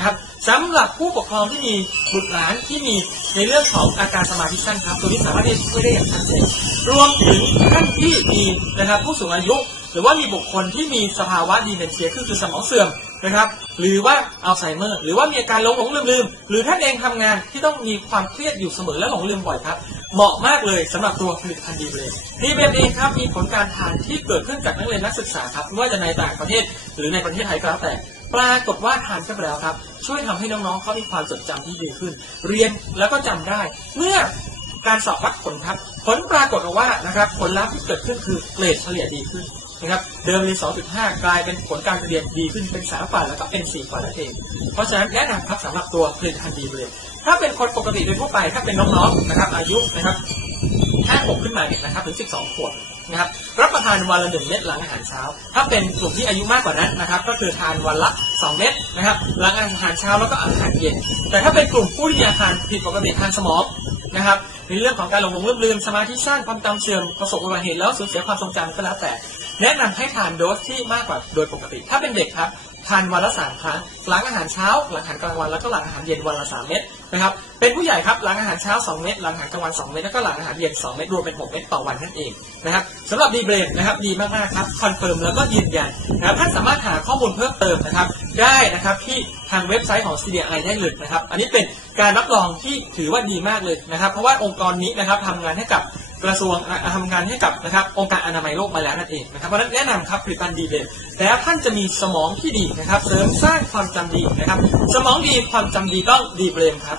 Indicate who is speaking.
Speaker 1: นะครับสำหรับผู้ปกครองที่มีบุตรหลานที่มีในเรื่องของอาการสมาธิสั้นครับ ตัวนี้สามารถที่จะช่วยได้อย่างชัดเจนรวมถึงท่านที่มีนะครับผู้สูงอายุ หรือว่ามีบุคคลที่มีสภาวะดีเมนเชียคือคือสมองเสื่อมนะครับ หรือว่าอัลไซเมอร์ หรือว่ามีอาการหลงหลงลืมลืมหรือท่านเองทำงานที่ต้องมีความเครียดอยู่เสมอและหลงลืมบ่อยครับ เหมาะมากเลยสำหรับตัวผลิตภัณฑ์ดีเบรนดีเบรเองครับมีผลการทานที่เกิดขึ้นจากนักเรียนนักศึกษาครับไม่ว่าจะในต่างประเทศ หรือในประเทศไทยก็แล้วแต่ ปรากฏว่าทานเข้าไปแล้วครับ ช่วยทำให้น้องๆเขามีความจดจำที่ดีขึ้น เรียนแล้วก็จำได้ เมื่อการสอบวัดผลครับ ผลปรากฏว่านะครับ ผลลัพธ์ที่เกิดขึ้นคือเกรดเฉลี่ยดีขึ้นนะครับเดิมเรียน 2.5 กลายเป็นผลการเรียนดีขึ้นเป็น3กว่าแล้วก็เป็น4กว่านั่นเอง เพราะฉะนั้นแนะนำครับสำหรับตัวผลิตภัณฑ์ดีเลยถ้าเป็นคนปกติโดยทั่วไปถ้าเป็นน้องๆนะครับอายุนะครับ ห้าขวบขึ้นมาเนี่ยนะครับถึง 12 ขวบนะครับรับประทานวันละหนึ่งเม็ดหลังอาหารเช้า ถ้าเป็นกลุ่มที่อายุมากกว่านั้นนะครับ ก็คือทานวันละ 2 เม็ดนะครับ หลังอาหารเช้าแล้วก็อาหารเย็น แต่ถ้าเป็นกลุ่มผู้ที่มีอาการผิดปกติทางสมองนะครับในเรื่องของการหลงหลงลืมลืมสมาธิสั้นความจำเสื่อมประสบอุบัติเหตุแล้วสูญเสียความทรงจำก็แล้วแต่ แนะนำให้ทานโดสที่มากกว่าโดยปกติ ถ้าเป็นเด็กครับ ทานวันละสามครั้งหลังอาหารเช้า หลังอาหารกลางวันแล้วก็หลังอาหารเย็นวันละสามเม็ดนะครับเป็นผู้ใหญ่ครับหลังอาหารเช้า 2 เม็ดหลังอาหารกลางวัน 2 เม็ดแล้วก็หลังอาหารเย็น 2 เม็ดรวมเป็น 6 เม็ดต่อวันนั่นเองนะครับสำหรับดีเบรนนะครับดีมากๆครับคอนเฟิร์มแล้วก็ยืนยันนะครับท่านสามารถหาข้อมูลเพิ่มเติมนะครับได้นะครับที่ทางเว็บไซต์ของ CDI ได้เลยนะครับอันนี้เป็นการรับรองที่ถือว่าดีมากเลยนะครับเพราะว่าองค์กรนี้นะครับทำงานให้กับ กระทรวงทำงานให้กับนะครับองค์การอนามัยโลกมาแล้วนั่นเองนะครับเพราะฉะนั้นแนะนำครับผลิตภัณฑ์ดีเด่นแล้วท่านจะมีสมองที่ดีนะครับ เสริมสร้างความจำดีนะครับ สมองดีความจำดีต้องดีเบรมครับ